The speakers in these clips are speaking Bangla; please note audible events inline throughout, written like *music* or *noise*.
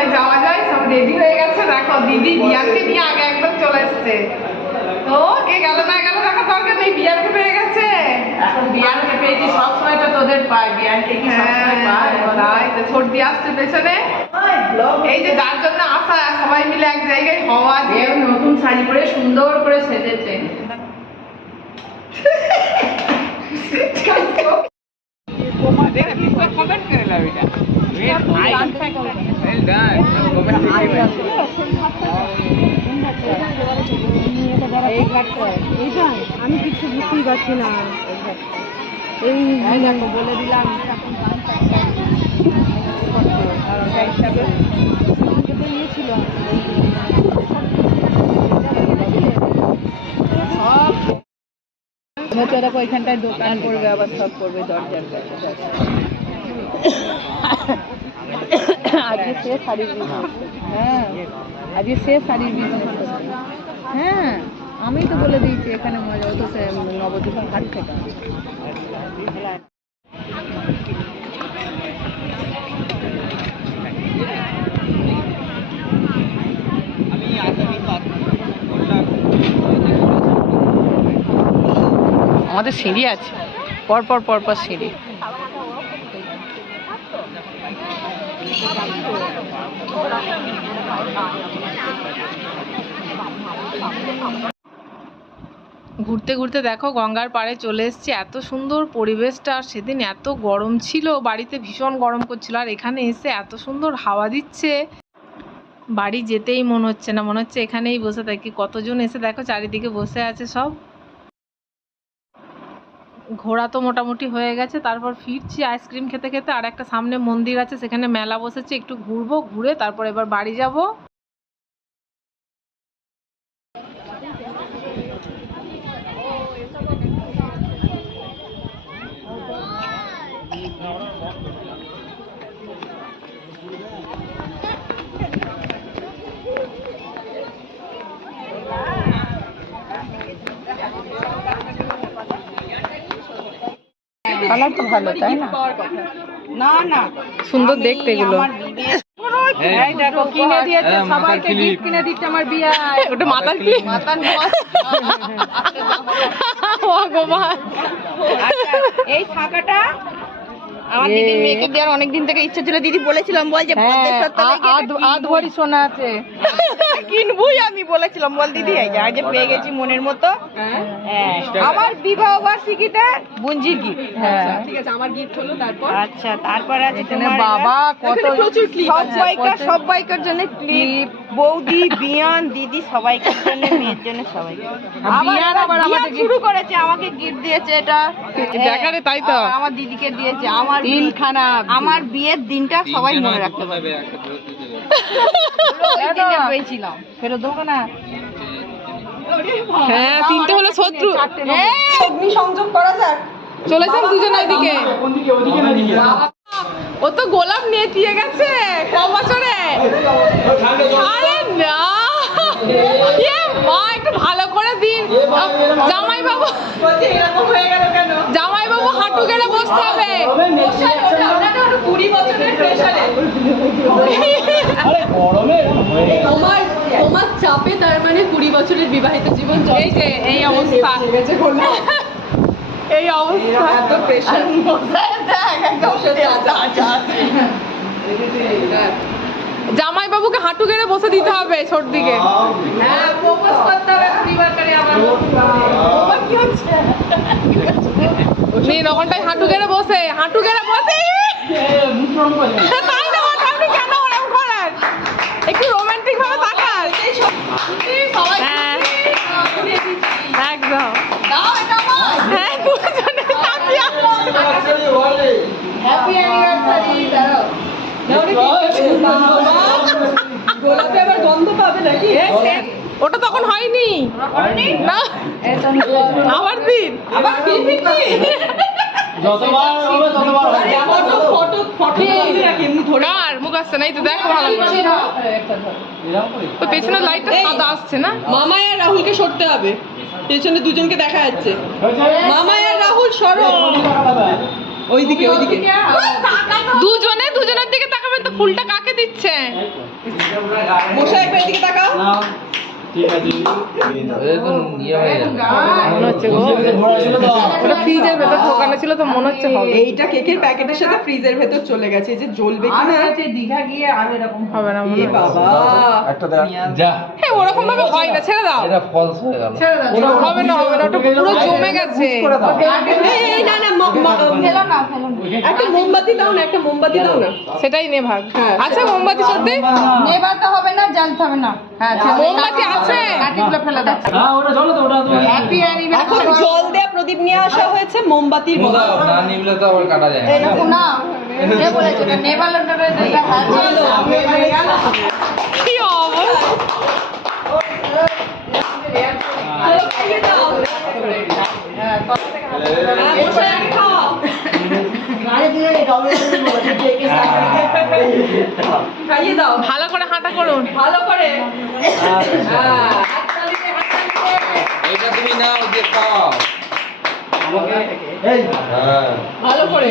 কোথায় যাওয়া যায়? সব রেডি হয়ে গেছে। দেখো দিদি বিয়ারকে নিয়ে আগে একদম চলে এসছে। তো কে গেল না গেল দেখার দরকার নেই বিয়ারকে পেয়ে গেছে। এখন বিয়ারকে পেয়েছি সব সময় তোদের পায়। বিয়ারকে কি হ্যাঁ, তাই তো ছোট দিয়ে আসছে পেছনে। এই যে যার জন্য আসা সবাই মিলে এক জায়গায় হওয়া যে নতুন শাড়ি পরে সুন্দর করে সেজেছে। কমেন্ট করে লাভ এটা। আমি কিছু বুঝতেই পারছি না এই দেখো, বলে দিলাম। হিসাবে ইয়ে ছিল মোচারা ওইখানটায় দোকান করবে আবার সব করবে দরজার সে শাড়ির হ্যাঁ আজকে সে শাড়ির বিজনেস হ্যাঁ আমি তো বলে দিয়েছি এখানে মজা হতো সে নবদ্বীপের হাট থেকে। আমাদের সিঁড়ি আছে। পরপর পর পর পর সিঁড়ি। ঘুরতে ঘুরতে দেখো গঙ্গার পাড়ে চলে এসেছি। এত সুন্দর পরিবেশটা, আর সেদিন এত গরম ছিল, বাড়িতে ভীষণ গরম করছিল, আর এখানে এসে এত সুন্দর হাওয়া দিচ্ছে। বাড়ি যেতেই মনে হচ্ছে না, মনে হচ্ছে এখানেই বসে থাকি। কতজন এসে দেখো চারিদিকে বসে আছে সব। ঘোরা তো মোটামুটি হয়ে গেছে, তারপর ফিরছি আইসক্রিম খেতে খেতে। আর একটা সামনে মন্দির আছে, সেখানে মেলা বসেছে, একটু ঘুরবো, ঘুরে তারপর এবার বাড়ি যাব। কালার তো ভালো তাই না? না না। সুন্দর দেখতে এগুলো। এই দেখো কিনে দিয়েছে সবাইকে গিফট কিনে দিচ্ছে আমার বিয়ে। ওটা মাথার কি মাতান ভগবান। এই শাখাটা আমার দিদির মেয়েকে দেওয়ার অনেকদিন থেকে ইচ্ছা ছিল। দিদি বলেছিলাম বল যে একটা আধ ভরি সোনা আছে। *laughs* কিনবই আমি বলেছিলাম বল দিদি এই যে যে পেয়ে গেছি মনের মতো। হ্যাঁ। আমার বিবাহ বার্ষিকীতে বুঞ্জির গিফট। হ্যাঁ। ঠিক আছে আমার গিফট হলো তারপর? আচ্ছা তারপর আছে তোমার বাবা কত প্রচুর ক্লিপ সব বাইকার সব বাইকার জন্য ক্লিপ বৌদি বিয়ান দিদি সবাইকার জন্য মেয়ের জন্য সবাই বিয়ান আবার আমাদের শুরু করেছে আমাকে গিফট দিয়েছে এটা। দেখারে তাই তো? আমার দিদিকে দিয়েছে আমার তিনখানা আমার বিয়ের দিনটা সবাই মনে রাখতে পারবে। *laughs* ওই দিনে পেয়েছিলাম ফেরত দেবো না। হ্যাঁ তিনটে হলো শত্রু। অগ্নি সংযোগ করা যাক চলেছেন দুজন ওইদিকে ও তো গোলাপ নিয়ে দিয়ে গেছে ক বছরে। আরে না। মা একটু ভালো করে দিন। জামাই বাবু এরকম হয়ে গেল বসতে হবে? কুড়ি বছরের প্রেশারে। তোমার তোমার চাপে তার মানে কুড়ি বছরের বিবাহিত জীবন এই যে এই অবস্থা। এই অবস্থা। এত প্রেশার জামাই বাবুকে হাঁটু গেড়ে বসে দিতে হবে ছোট দিকে। হ্যাঁ প্রপোজ করতে হবে আবার কি হচ্ছে? নিন ওখানটায় হাঁটু গেড়ে বসে হাঁটু গেড়ে বসে। তাই না আপনি কেন ওরকম করেন? একটু রোমান্টিক ভাবে তাকান হ্যাঁ একদম। হ্যাঁ দুজনে তাকিয়ে হ্যাপি অ্যানিভার্সারি দাঁড়াও। গোলাপে আবার গন্ধ পাবে নাকি? ওটা তখন হয়নি? না। আবার দিন আবার পিপিটি যতবার হবে ততবার হবে। ফটো ফটো ফটো এমনি ধরে কার? মুখ আসছে না এই তো দেখো ভালো করে? পেছনের লাইটটা সাদা আসছে না? মামাই আর রাহুলকে সরতে হবে। পেছনে দুজনকে দেখা যাচ্ছে। মামাই আর রাহুল সরো। ওইদিকে ওইদিকে। দুজনে দুজনের দিকে তাকাবেন তো ফুলটা কাকে দিচ্ছে? বসে একবার এদিকে তাকাও। এইটা কেকের প্যাকেটের সাথে ফ্রিজের ভেতর চলে গেছে যে জ্বলবে দীঘা গিয়ে আর এরকম হবে না এ যা। হ্যাঁ ওরকম ভাবে হয় না ছেড়ে দাও। এটা ফলস হয়ে গেল। ছেড়ে দাও। হবে না হবে না ওটা পুরো জমে গেছে। এই, এই, না না ম- ম- ফেলো না ফেলো না। একটা মোমবাতি দাও না একটা মোমবাতি দাও না। সেটাই নে ভাগ হ্যাঁ। আছে মোমবাতি সত্যি নেবাতে হবে না জ্বালতে হবে না। হ্যাঁ মোমবাতি আছে। কাঠিগুলো ফেলে দাও। হ্যাঁ ওটা চলো তো ওটা হ্যাপি এখন জল দেয়া প্রদীপ নিয়ে আসা হয়েছে মোমবাতির বদল। না নিবলে তো আবার কাটা যায় এরকম না কে বলেছে এটা নেভাল এটা কি অবস্থা? খাইয়ে দাও বসে আগে খাও খাইয়ে দাও ভালো করে হাঁটা করুন। ভালো করে। হ্যাঁ হাততালি দে। এটা তুমি নাও যে খাও ভালো করে।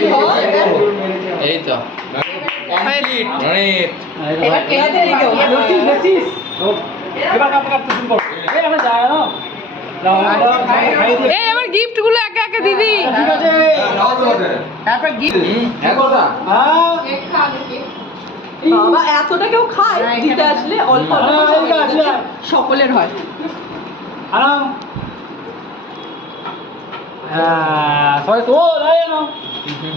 এই তো। এবার কাটতে কাটতে শুরু করো। আমরা যাই না এই আমার গিফটগুলো একে একে দিদি। তারপর গিফট বাবা এতটা কেউ খায়? দিতে আসলে অল্প। সকলের হয়। আরাম। হ্যাঁ সবাই তো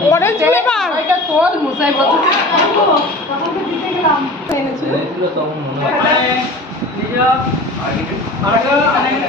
অরেঞ্জ ফ্লেভার এটা তোল মুসাই বলতে এনেছিল তখন মনে হয় আর কাউকে জানি তো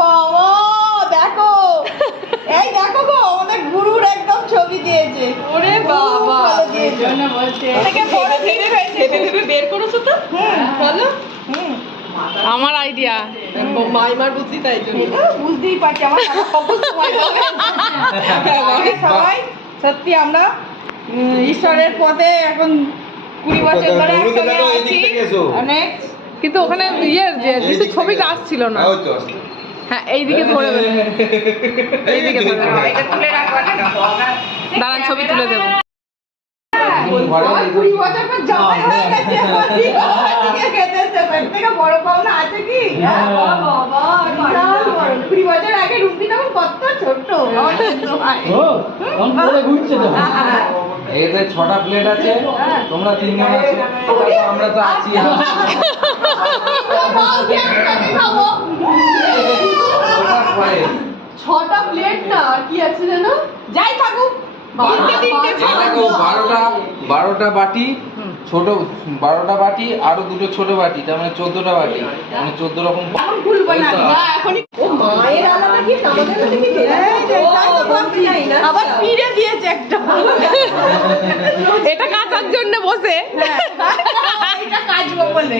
বাবা দেখো। এই দেখো গো আমাদের গুরুর একদম ছবি দিয়েছে। ওরে বাবা বের করেছ তো? হুম। বলো। আমার আইডিয়া মাইমার বুদ্ধি তাই জন্য। বুঝতেই পারছি আমার আমরা সবাই সত্যি আমরা ঈশ্বরের পথে এখন কুড়ি বছর ধরে একসঙ্গে আছি। অনেক কিন্তু ওখানে ইয়ে যে যিশুর ছবিটা আসছিল না। তো হ্যাঁ এইদিকে ধরে দেবে। ধরে দাঁড়ান ছবি তুলে দেবো। জামাই হয়ে তো। এতে ছটা প্লেট আছে তোমরা তিনজন আছো। আমরা তো আছি। *laughs* ছটা প্লেট না আর কি আছে জানো? যাই থাকুক। তিনটে তিনটে দেখো বারোটা বারোটা বাটি ছোট বারোটা বাটি আরও দুটো ছোট বাটি তার মানে চোদ্দটা বাটি। মানে চোদ্দ রকম এখন ভুলবো না না এখনই ও মায়ের আলাদা কি আমাদের কাছে কি আবার ফিরে দিয়েছে একটা। এটা কাচার জন্য বসে। কাজবো বলে।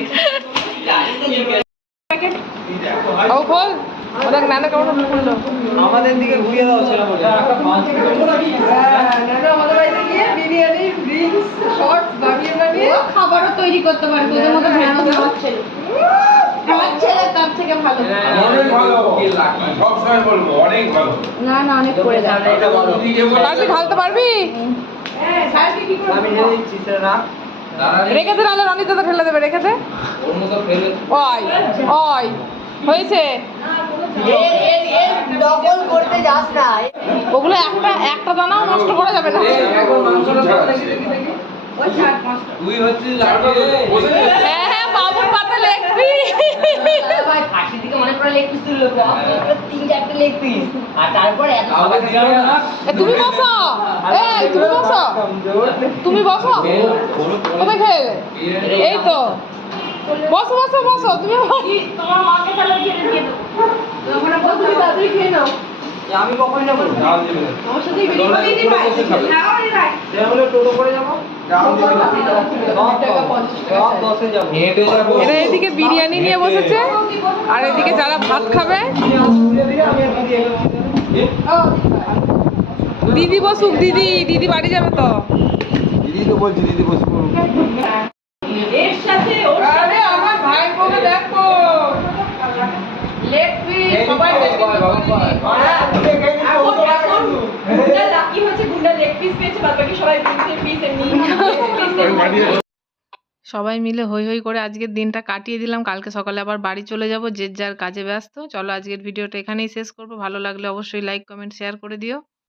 ও খোল। ওদের নানা কেমন খুললো আমাদের দিকে ঘুরিয়ে দাও ছেলে বলে। একটা পাঁচ আমাদের বাড়িতে গিয়ে বিরিয়ানি ড্রিঙ্কস শর্টস বানিয়ে বানিয়ে। খাবারও তৈরি করতে পারে তোদের মতো ভ্যানো দেওয়ার ছেলে। আমার ছেলে তার থেকে ভালো। অনেক ভালো। সবসময় বলব অনেক ভালো। না না অনেক পড়ে যাবে পারবি ঢালতে পারবি? আমি ঢেলে দিচ্ছি রাখ রেখে দে নাহলে রনিতা তো ঠেলে দেবে রেখে দে ওই ওই হয়েছে। ডবল করতে যাস না। ওগুলো একটা একটা দানাও নষ্ট করা যাবে না। হ্যাঁ হ্যাঁ বাবুর পাতা মনে লেগ এ, তুমি বসো। এই তুমি বসো। তুমি বসো। কোথায় খেয়ে এই তো। বসো বসো বসো। তুমি তোমার মাকে তাহলে আমি কখন যাব এরা এদিকে বিরিয়ানি নিয়ে বসেছে আর এদিকে যারা ভাত খাবে। দিদি বসুক দিদি দিদি বাড়ি যাবে তো। দিদি তো বলছি দিদি বসে পড়ুন। এর সাথে আমার ভাই বলে দেখো লেগ পিস সবাই এখন এখন গুন্ডা লাকি হচ্ছে গুন্ডা লেগ পিস পেয়েছে বাদ বাকি সবাই পিসের পিস এমনি সবাই মিলে হই হই করে আজকের দিনটা কাটিয়ে দিলাম। কালকে সকালে আবার বাড়ি চলে যাব, যে যার কাজে ব্যস্ত। চলো আজকের ভিডিওটা এখানেই শেষ করব। ভালো লাগলে অবশ্যই লাইক কমেন্ট শেয়ার করে দিও।